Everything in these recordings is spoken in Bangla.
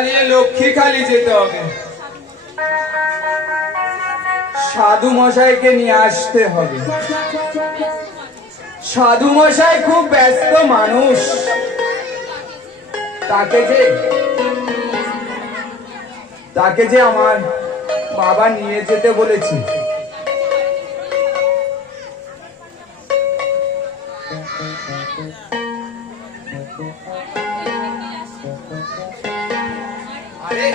চালিয়ে লক্ষ্মীখালি যেতে হবে। সাধু মশাইকে নিয়ে আসতে হবে। সাধু মশাই খুব ব্যস্ত মানুষ, তাকে যে আমার বাবা নিয়ে যেতে বলেছি। আরে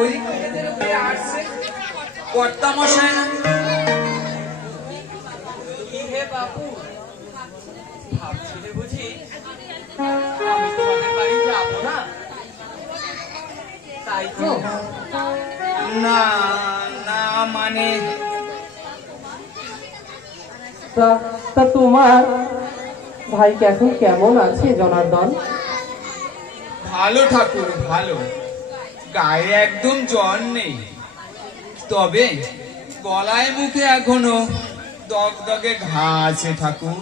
ওই আসছে কর্তা মশাই না? হে বাবু, ভাবছিলে বুঝি আমি তোমাদের বাড়ি যাবো না? তাই তো? না না, মানে তা তোমার ভাইকে এখন কেমন আছে জনার্দন? ভালো ঠাকুর, ভালো। গায়ে একদম জ্বর নেই, তবে গলায় মুখে এখনো দগদগে ঘা আছে ঠাকুর।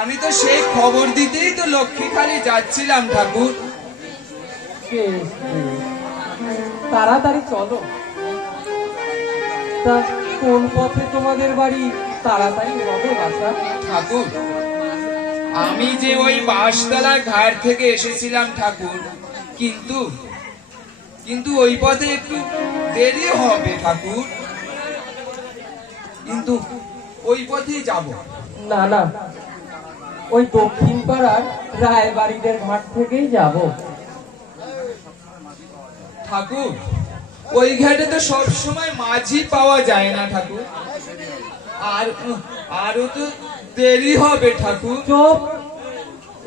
আমি তো সেই খবর দিতেই তো লক্ষ্মীখালি যাচ্ছিলাম ঠাকুর। তাড়াতাড়ি চলো। তা কোন পথে তোমাদের বাড়ি তাড়াতাড়ি হবে বাছা? ঠাকুর, আমি যে ওই বাঁশতলার ঘাট থেকে এসেছিলাম ঠাকুর, কিন্তু ওই পথে একটু দেরি হবে ঠাকুর, কিন্তু ওই পথেই যাব। না না, ওই দক্ষিণ পাড়ার রায়বাড়িদের ঘাট থেকেই যাব। ঠাকুর, ওই ঘাটে তো সব সময় মাঝি পাওয়া যায় না ঠাকুর, আরো তো দেরি হবে ঠাকুর। চুপ!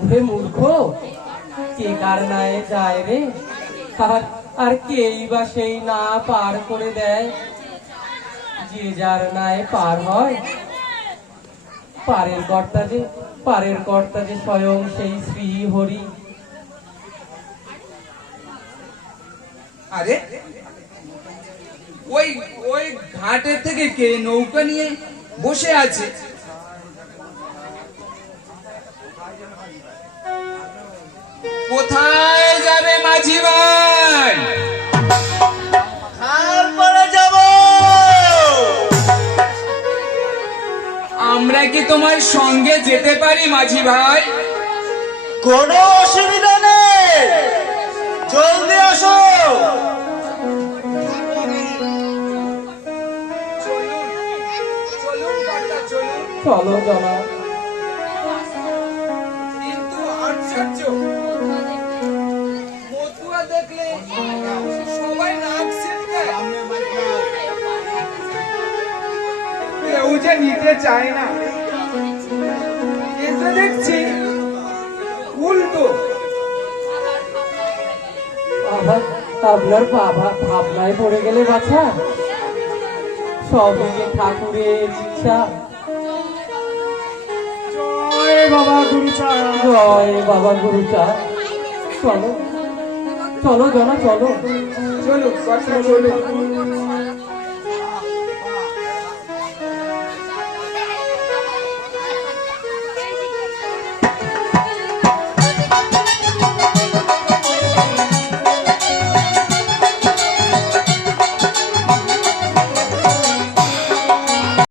ওরে মূর্খ, কে কার নায়ে যায় রে, আর কেই বা সেই না পার করে দেয়। যে যার নায়ে পার হয়, পারের কর্তা যে স্বয়ং সেই শ্রী হরি। আরে ওই ওই ঘাটের থেকে কে নৌকা নিয়ে বসে আছে? কোথায় যাবে মাঝি ভাই? যাব। আমরা কি তোমার সঙ্গে যেতে পারি মাঝি ভাই? কোনো অসুবিধা নেই, জলদি আসো। চলো জনা। কিন্তু আশ্চর্য, মতুয়া দেখলে সবাই নাক ছিটকায়, কেউ যে নিতে চায় না। এসে দেখছি উল্টো। আপনার বাবা ভাবনায় পড়ে গেলে বাছা, সবই যে ঠাকুরের ইচ্ছা। জয় বাবা গুরুচাঁদ। জয় বাবা গুরুচাঁদ। চলো চলো জনা, চলো। চলো কথা চলো।